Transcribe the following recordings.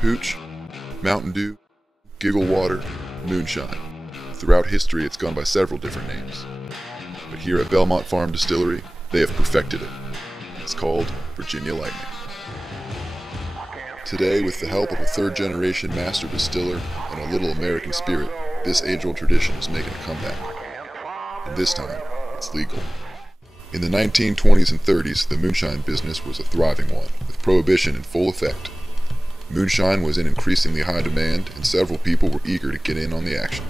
Hooch, Mountain Dew, Giggle Water, Moonshine. Throughout history, it's gone by several different names. But here at Belmont Farm Distillery, they have perfected it. It's called Virginia Lightning. Today, with the help of a third-generation master distiller and a little American spirit, this age-old tradition is making a comeback. And this time, it's legal. In the 1920s and 30s, the moonshine business was a thriving one, with prohibition in full effect. Moonshine was in increasingly high demand, and several people were eager to get in on the action.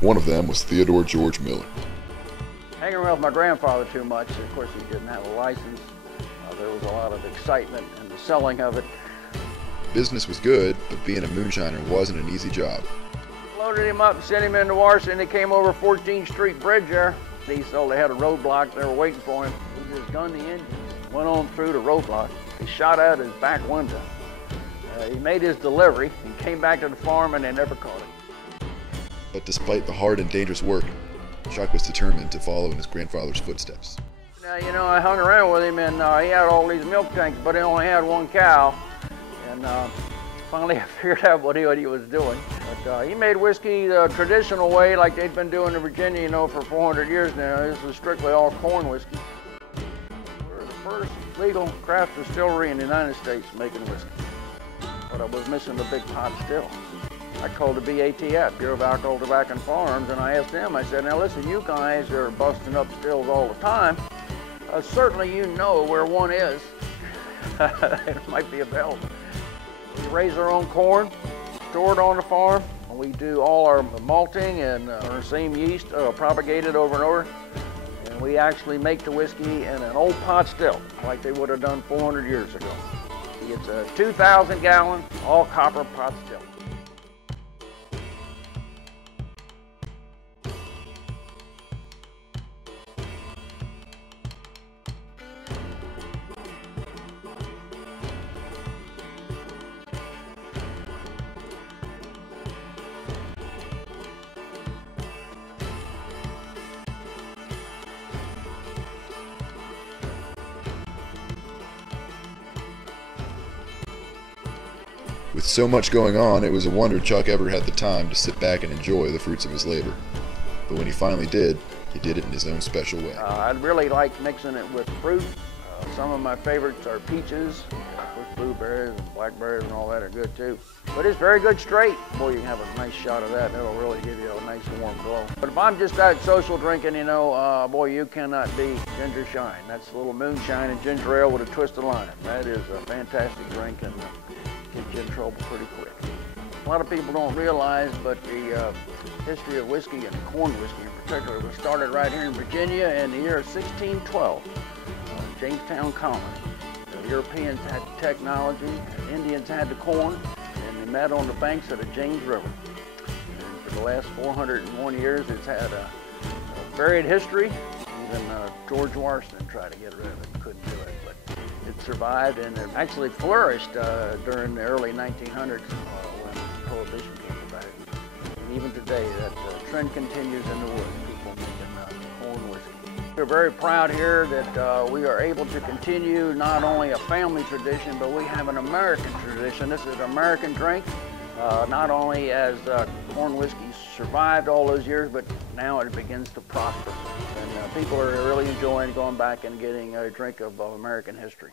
One of them was Theodore George Miller. Hanging around with my grandfather too much. Of course, he didn't have a license. There was a lot of excitement in the selling of it. Business was good, but being a moonshiner wasn't an easy job. Loaded him up and sent him into Washington. He came over 14th Street Bridge there. They had a roadblock. They were waiting for him. He just gunned the engine, went on through the roadblock. He shot out his back window. He made his delivery and came back to the farm, and they never caught him. But despite the hard and dangerous work, Chuck was determined to follow in his grandfather's footsteps. Now, you know, I hung around with him, and he had all these milk tanks, but he only had one cow. And finally I figured out what he was doing. But he made whiskey the traditional way, like they'd been doing in Virginia, you know, for 400 years now. This is strictly all corn whiskey. We're the first legal craft distillery in the United States making whiskey. But I was missing the big pot still. I called the BATF, Bureau of Alcohol, Tobacco and Farms, and I asked them, I said, now listen, you guys are busting up stills all the time. Certainly you know where one is. It might be available. We raise our own corn, store it on the farm, and we do all our malting and our same yeast propagated over and over. And we actually make the whiskey in an old pot still, like they would have done 400 years ago. It's a 2,000 gallon, all copper pot still. With so much going on, it was a wonder Chuck ever had the time to sit back and enjoy the fruits of his labor. But when he finally did, he did it in his own special way. I really like mixing it with fruit. Some of my favorites are peaches. Of course, blueberries and blackberries and all that are good too. But it's very good straight. Boy, you can have a nice shot of that. It'll really give you a nice warm glow. But if I'm just out social drinking, you know, boy, you cannot beat ginger shine. That's a little moonshine and ginger ale with a twist of lime. That is a fantastic drink and get you in trouble pretty quick. A lot of people don't realize, but the history of whiskey and corn whiskey in particular was started right here in Virginia in the year of 1612, Jamestown Colony. The Europeans had the technology, the Indians had the corn, and they met on the banks of the James River. And for the last 401 years, it's had a varied history. Even George Washington tried to get rid of it, couldn't do it. But it survived, and it actually flourished during the early 1900s when Prohibition came about. And even today, that trend continues in the woods, people making corn whiskey. We're very proud here that we are able to continue not only a family tradition, but we have an American tradition. This is an American drink, not only as corn whiskey survived all those years, but now it begins to prosper. And people are really enjoying going back and getting a drink of American history.